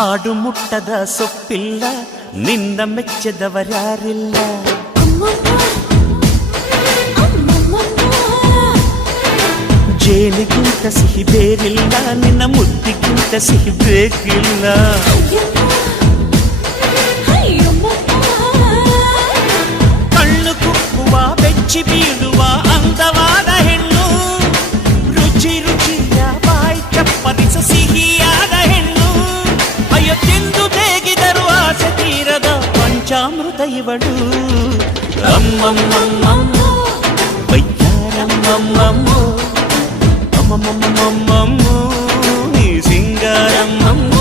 ಆಡು ಮುಟ್ಟದ ಸೊಪ್ಪಿಲ್ಲ ನಿನ್ನ ಮೆಚ್ಚದವರ್ಯಾರಿಲ್ಲ. ಜೇನಿಗಿಂತ ಸಿಹಿ ಬೇರಿಲ್ಲ ನಿನ್ನ ಮುದ್ದಿಗಿಂತ ಸಿಹಿ ಬೇಕಿಲ್ಲ. ಕಣ್ಣು ಕುಕ್ಕುವ ಬೆಚ್ಚಿ ಬೀಳುವ ಅಂದವಾದ ಹೆಣ್ಣು, ರುಚಿ ರುಚಿಯ ಬಾಯಿ ಚಪ್ಪರಿಸ ಸಿಹಿಯಾದ ಹೆಣ್ಣು. ಅಯ್ಯೋ ತಿಂದು ಬೇಗಿದರು ಆಸೆ ತೀರದ ಪಂಚಾಮೃತ ಇವಳು. ಅಮ್ಮಮ್ಮಮ್ಮಮ್ಮ ಬಯ್ಯಾರಮ್ಮಮ್ಮಮ್ಮ ಅಮ್ಮಮ್ಮಮ್ಮಮ್ಮ ನೀ ಸಿಂಗಾರಮ್ಮಮ್ಮ.